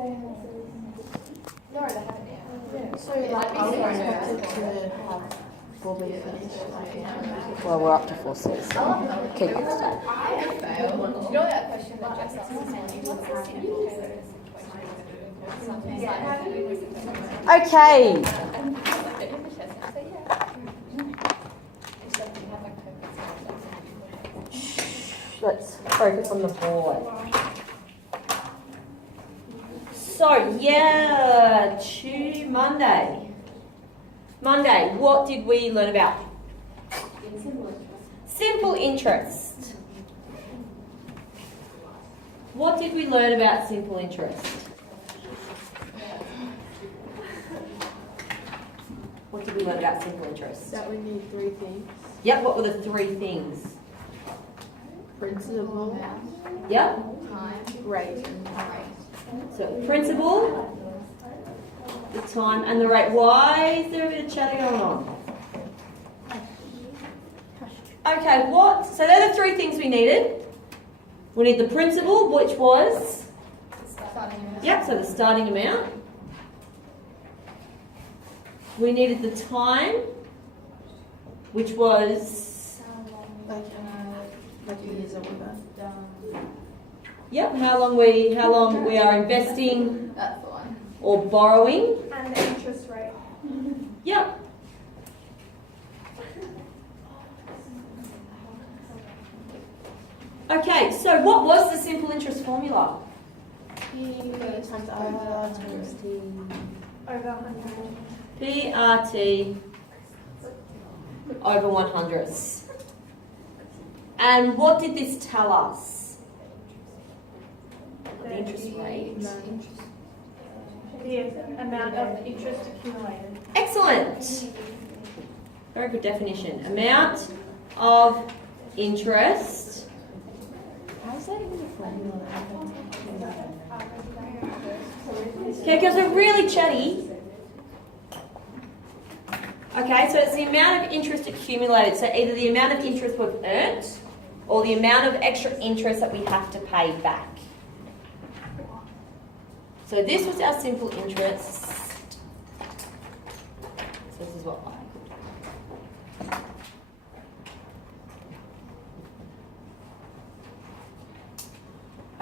No, they haven't yet. Yeah. So like, are we expected to have 4B finished? Well, we're up to 4C. So keep up to date. I failed. You know that question that Jess asked this morning? Okay. Let's focus on the board. So, Monday, what did we learn about? Simple interest. What did we learn about simple interest? What did we learn about simple interest? That we need 3 things. Yep, what were the 3 things? Principal, Yep. rate, and rate. So principal, the time, and the rate. Why is there a bit of chatter going on? Okay, so they're the 3 things we needed. We need the principal, which was? Yep, so the starting amount. We needed the time, which was? Like years or whatever. Yep, how long we are investing. That's the one. Or borrowing. And the interest rate. Yep. Okay, so what was the simple interest formula? Times R times T. Over 100. PRT over 100s. And what did this tell us? The interest rate. The amount of interest accumulated. Excellent. Very good definition. Amount of interest. How's that in the formula? Okay, because we're really chatty. Okay, so it's the amount of interest accumulated. So either the amount of interest we've earned or the amount of extra interest that we have to pay back. So this was our simple interest. So this is what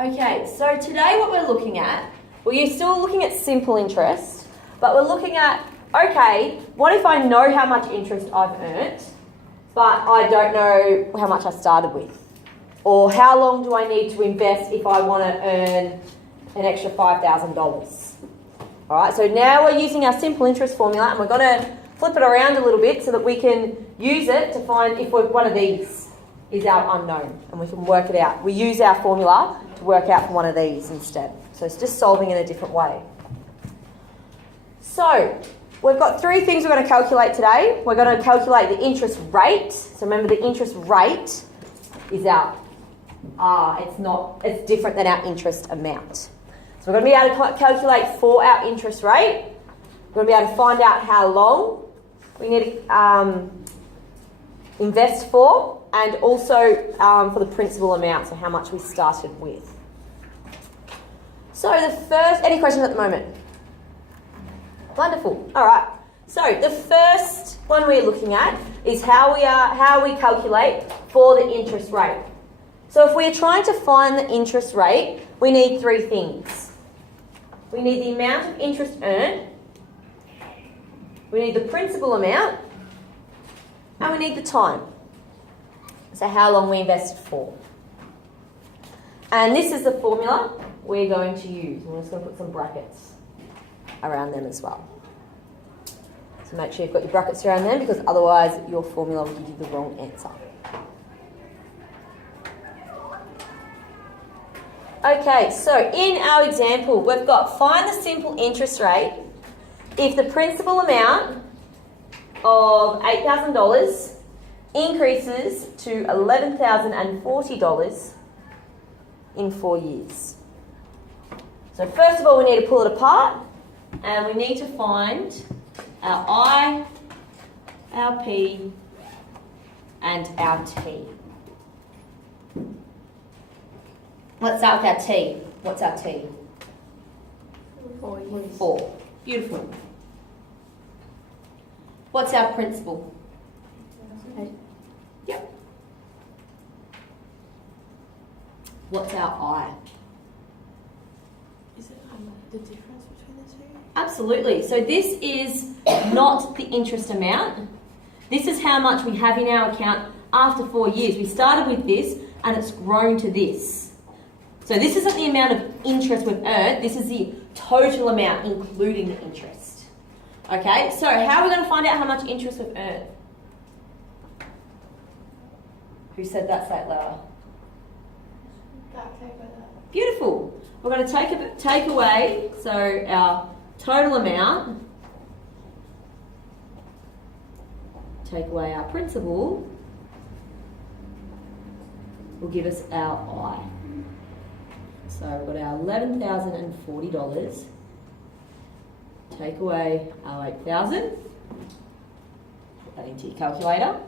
Okay, so today what we're looking at, we're still looking at simple interest, but we're looking at, okay, what if I know how much interest I've earned, but I don't know how much I started with? Or how long do I need to invest if I want to earn an extra $5,000? All right, so now we're using our simple interest formula and we're going to flip it around a little bit so that we can use it to find if one of these is our unknown and we can work it out. We use our formula to work out for one of these instead. So it's just solving in a different way. So we've got 3 things we're going to calculate today. We're going to calculate the interest rate. So remember, the interest rate is our it's different than our interest amount. So we're going to be able to calculate for our interest rate. We're going to be able to find out how long we need to invest for, and also for the principal amount, so how much we started with. So any questions at the moment? Wonderful. All right. So the first one we're looking at is how we calculate for the interest rate. So if we're trying to find the interest rate, we need 3 things. We need the amount of interest earned, we need the principal amount, and we need the time. So how long we invested for. And this is the formula we're going to use. I'm just going to put some brackets around them as well. So make sure you've got your brackets around them, because otherwise your formula will give you the wrong answer. Okay, so in our example, we've got find the simple interest rate if the principal amount of $8,000 increases to $11,040 in 4 years. So first of all, we need to pull it apart, and we need to find our I, our P, and our T. Let's start with our T. What's our T? 4 years. 4. Beautiful. What's our principal? Yep. What's our I? Is it the difference between the two? Absolutely. So this is not the interest amount. This is how much we have in our account after 4 years. We started with this and it's grown to this. So this isn't the amount of interest we've earned. This is the total amount including the interest. Okay, so how are we going to find out how much interest we've earned? Who said that? Say it louder. Beautiful. We're going to take away, so our total amount, take away our principal, will give us our I. So we've got our $11,040. Take away our 8,000. Put that into your calculator.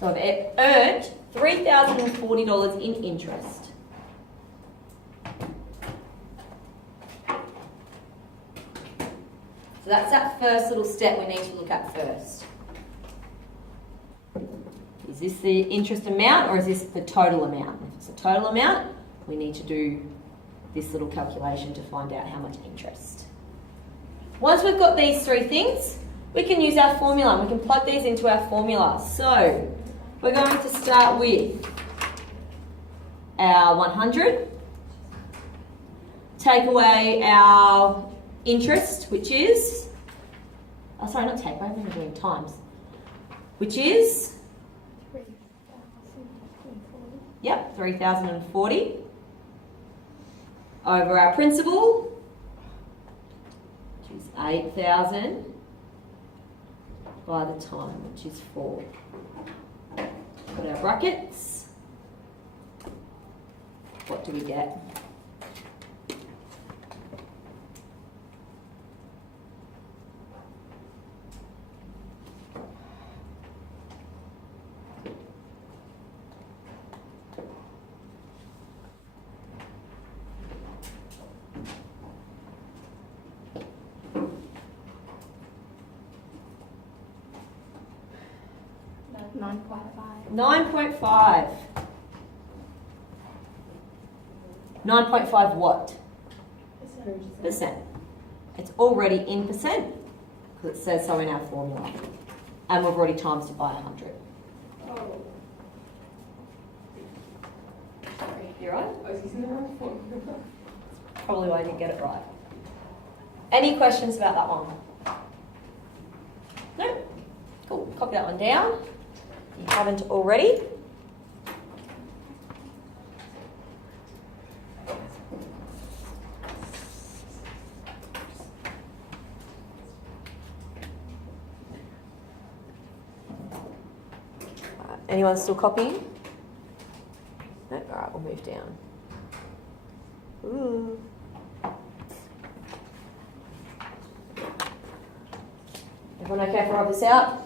So I've earned $3,040 in interest. So that's that first little step we need to look at first. Is this the interest amount or is this the total amount? If it's the total amount, we need to do this little calculation to find out how much interest. Once we've got these three things, we can use our formula. We can plug these into our formula. So we're going to start with our 100, take away our interest, which is, oh sorry, not take away, we're doing times, which is, yep, 3,040 over our principal, which is 8,000 by the time, which is 4. Put our brackets. What do we get? $9.5. 9.5. 9.5 what? Percent. It's already in percent because it says so in our formula. And we've already times it by 100. Oh. You right? Probably why I didn't get it right. Any questions about that one? No? Cool. Copy that one down. If you haven't already. Anyone still copying? No? Alright, we'll move down. Ooh. Everyone okay if I rub this out?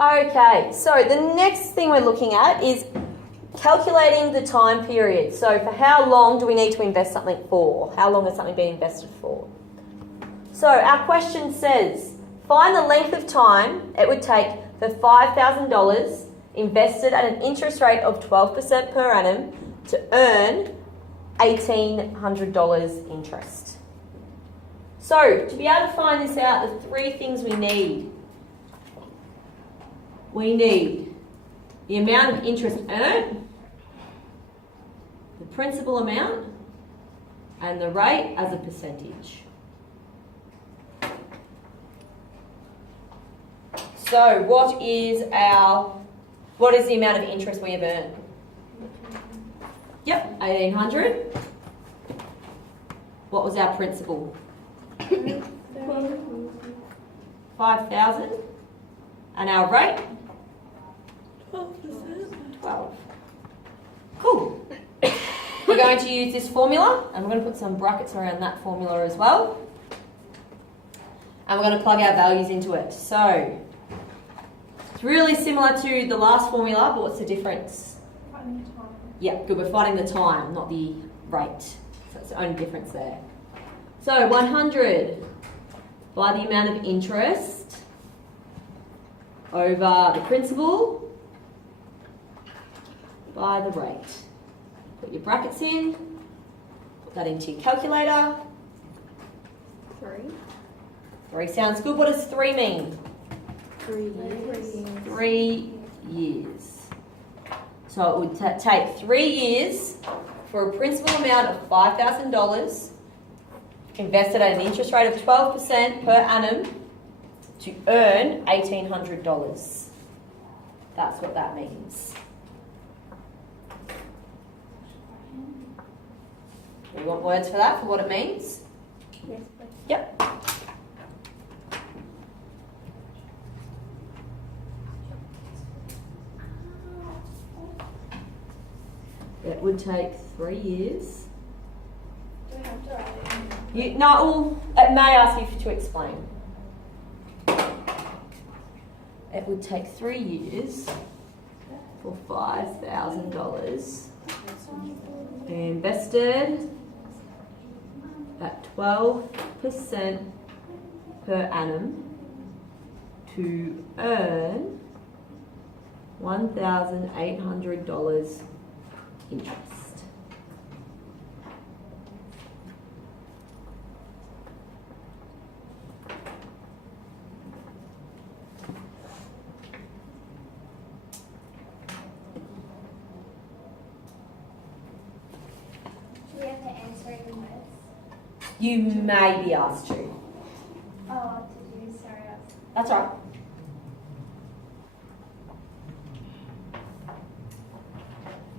Okay, so the next thing we're looking at is calculating the time period. So for how long do we need to invest something for? How long has something been invested for? So our question says, find the length of time it would take for $5,000 invested at an interest rate of 12% per annum to earn $1,800 interest. So to be able to find this out, the three things we need. We need the amount of interest earned, the principal amount, and the rate as a percentage. So what is the amount of interest we have earned? Yep, 1,800. What was our principal? 5,000. And our rate? 12. Cool. We're going to use this formula, and we're going to put some brackets around that formula as well. and we're going to plug our values into it. So, it's really similar to the last formula, but what's the difference? Finding time. Yeah, good. We're finding the time, not the rate. So that's the only difference there. So 100 by the amount of interest over the principal by the rate. Put your brackets in, put that into your calculator. 3 sounds good. What does 3 mean? 3 years. 3 years. So it would take 3 years for a principal amount of $5,000 invested at an interest rate of 12% per annum to earn $1,800. That's what that means. We want words for that, for what it means? Yes, please. Yep. It would take 3 years. Do we have to write it in? It may ask you to explain. It would take 3 years for $5,000 invested at 12% per annum to earn $1,800 interest. Do we have to answer it in words? You may be asked to. Oh, did you? Sorry. That's all right.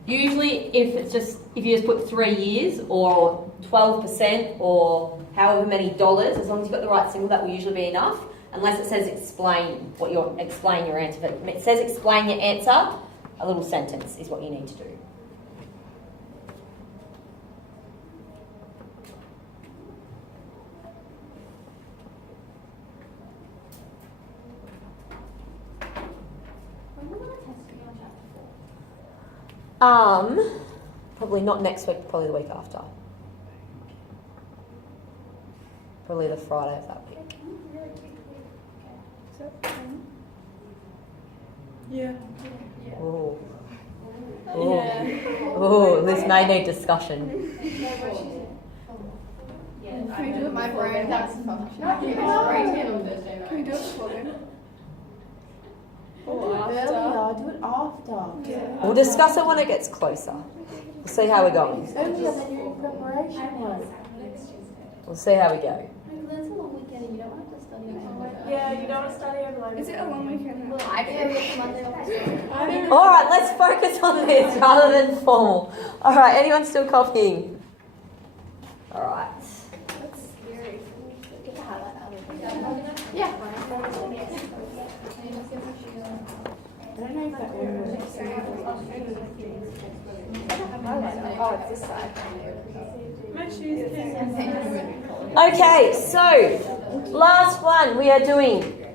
Usually, if you just put 3 years or 12% or however many dollars, as long as you've got the right symbol, that will usually be enough. Unless it says explain your answer. But if it says explain your answer, a little sentence is what you need to do. When will the test be on chapter 4? Probably not next week, probably the week after. Probably the Friday of that week. Really quickly. Yeah. Oh. Oh, this may need discussion. Can we do it my brain? That's function. Can we do it before then? Or after? Do it after. We'll discuss it when it gets closer. We'll see how we're going. Only on the new preparation one. We'll see how we go. That's a long weekend and you don't have to study over. Yeah, you don't want to study over Labor Is it a long weekend? Well, I do. We have Monday off. All right, let's focus on this rather than formal. All right, anyone still coughing? All right. That's scary. Get the highlight out of it. Yeah. I don't know if that one Oh, it's this side. My shoes. Okay, so last one we are doing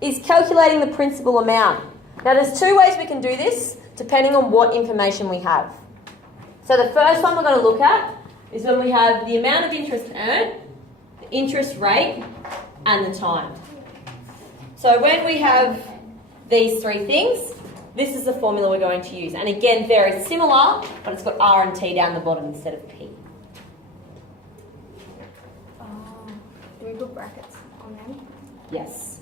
is calculating the principal amount. Now there's 2 ways we can do this depending on what information we have. So the first one we're going to look at is when we have the amount of interest earned, the interest rate, and the time. So when we have these 3 things, this is the formula we're going to use. And again, very similar, but it's got R and T down the bottom instead of P. Do we put brackets on them? Yes.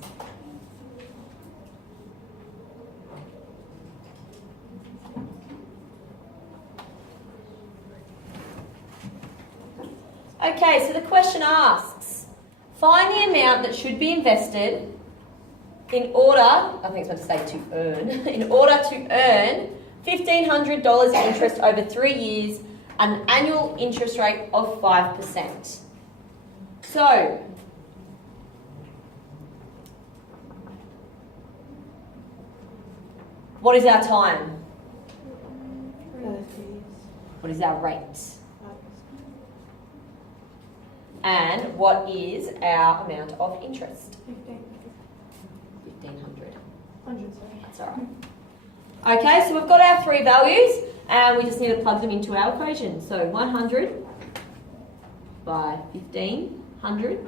Okay, so the question asks, find the amount that should be invested in order, I think it's meant to say to earn, in order to earn $1,500 interest over 3 years and an annual interest rate of 5%. So, what is our time? 30s. What is our rate? And what is our amount of interest? 15. 1,500. 100, sorry. That's all right. Okay, so we've got our three values and we just need to plug them into our equation. So 100 by 1,500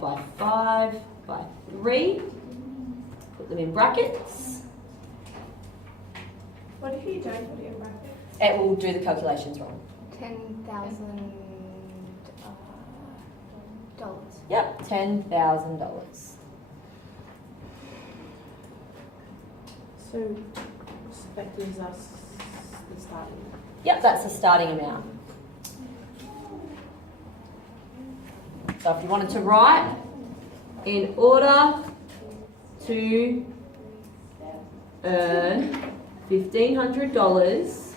by 5 by 3. Put them in brackets. What if you don't put it in brackets? It will do the calculations wrong. $10,000. Yep, $10,000. So that gives us the starting. Yep, that's the starting amount. So if you wanted to write, in order to earn $1,500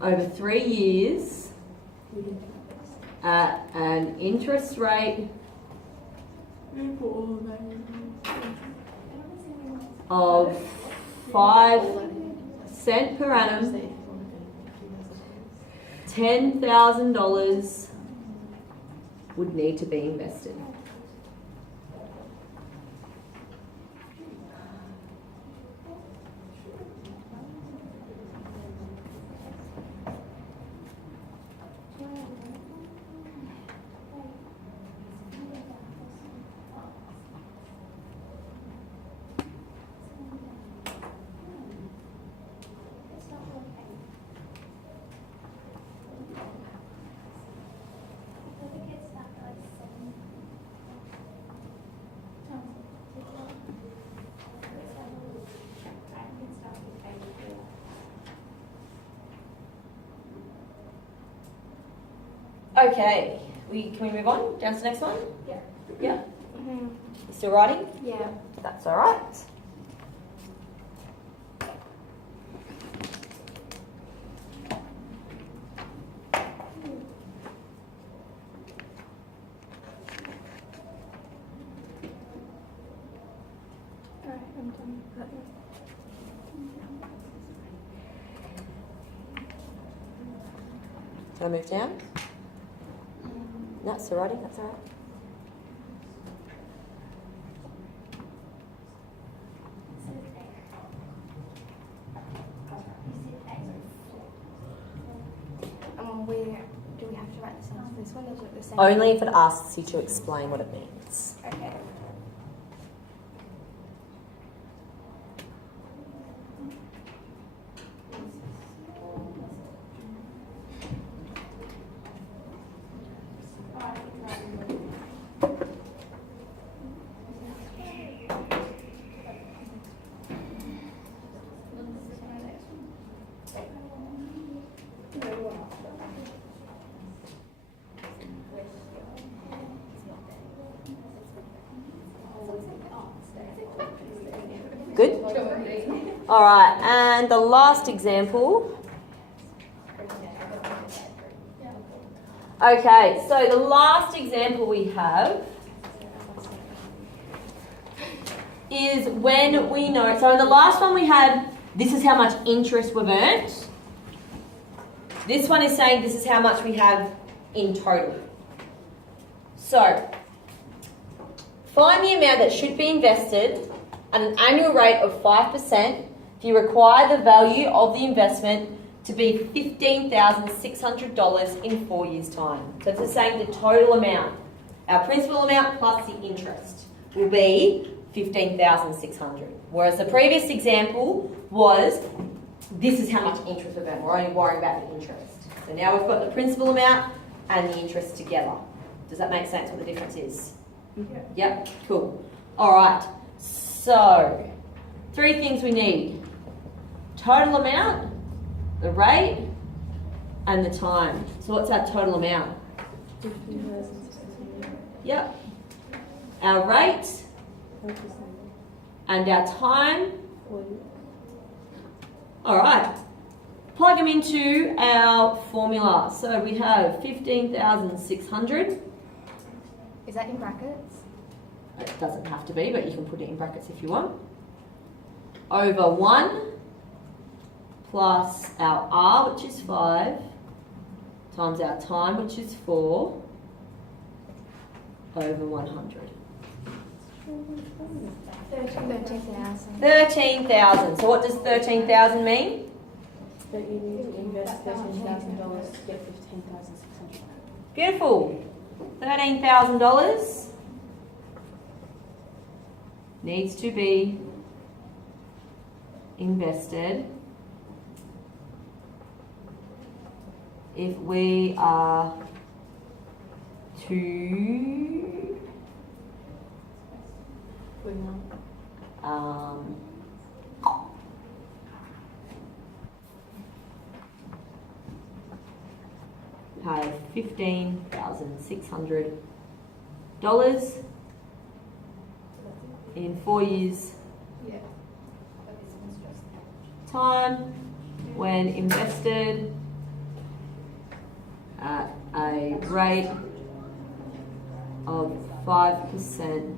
over 3 years at an interest rate of 5% per annum, $10,000 would need to be invested. Okay, can we move on down to the next one? Yeah. Yeah. Mm-hmm. You still writing? Yeah. That's all right. Alright, I'm done. Can I move down? No, still writing. That's all right. Where do we have to write this down? This one is it the same? Only if it asks you to explain what it means. Okay. Good? All right, and the last example. Okay, so the last example we have is when we know, so in the last one we had, this is how much interest we've earned. This one is saying this is how much we have in total. So, find the amount that should be invested at an annual rate of 5% if you require the value of the investment to be $15,600 in 4 years' time. So it's saying the total amount. Our principal amount plus the interest will be $15,600. Whereas the previous example was, this is how much interest we've earned. We're only worrying about the interest. So now we've got the principal amount and the interest together. Does that make sense what the difference is? Yeah. Yep, cool. All right, so 3 things we need. Total amount, the rate, and the time. So what's our total amount? Yep. Our rate and our time. All right. Plug them into our formula. So we have 15,600. Is that in brackets? It doesn't have to be, but you can put it in brackets if you want. Over 1 plus our R, which is 5, times our time, which is 4, over 100. 13,000. 13,000. So what does 13,000 mean? That you need to invest $13,000 to get $15,600. Beautiful. $13,000 needs to be invested if we are to pay $15,600 in 4 years' time when invested at a rate of 5%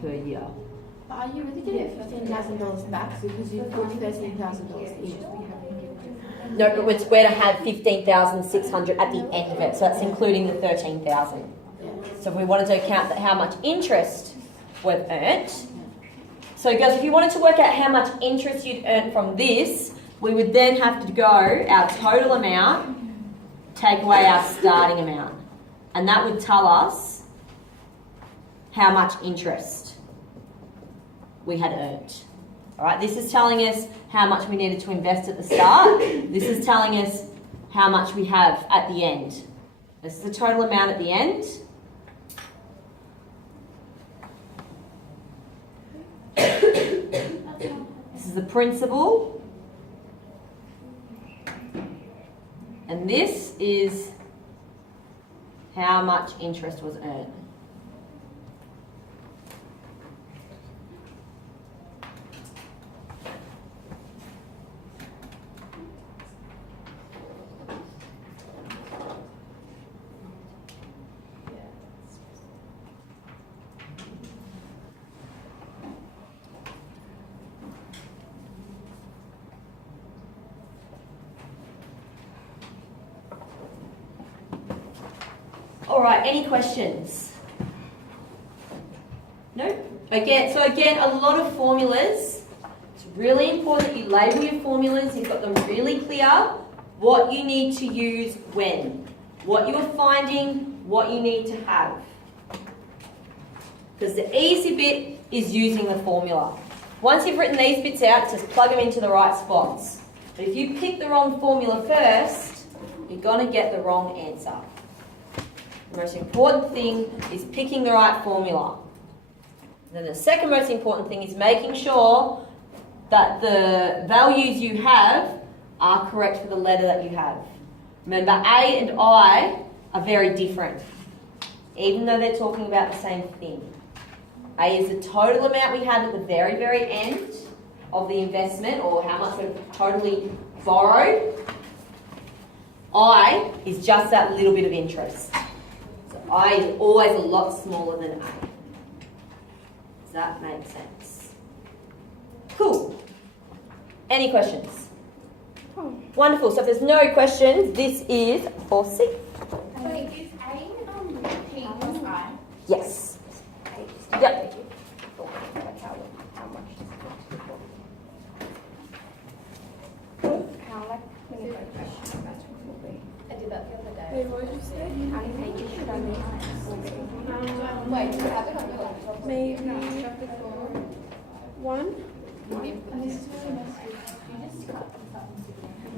per year. But are you really getting $15,000 back because you put $13,000 in? No, but we're to have 15,600 at the end of it, so that's including the 13,000. So if we wanted to count how much interest we've earned, so guys, if you wanted to work out how much interest you'd earned from this, we would then have to go our total amount, take away our starting amount, and that would tell us how much interest we had earned. All right, this is telling us how much we needed to invest at the start. This is telling us how much we have at the end. This is the total amount at the end. This is the principal. And this is how much interest was earned. All right, any questions? No? Again, a lot of formulas. It's really important that you label your formulas, you've got them really clear, what you need to use when, what you're finding, what you need to have. Because the easy bit is using the formula. Once you've written these bits out, just plug them into the right spots. But if you pick the wrong formula first, you're going to get the wrong answer. The most important thing is picking the right formula. Then the second most important thing is making sure that the values you have are correct for the letter that you have. Remember, A and I are very different, even though they're talking about the same thing. A is the total amount we had at the very, very end of the investment, or how much we've totally borrowed. I is just that little bit of interest. I is always a lot smaller than A. Does that make sense? Cool. Any questions? Wonderful. So if there's no questions, this is for C. So is A P plus I? Yes. Yep. I did that the other day. Wait, what did you say? How many pages should I make? Wait, do you have it on your laptop? Maybe one. And this is really messy. You just cut this up and stick it in.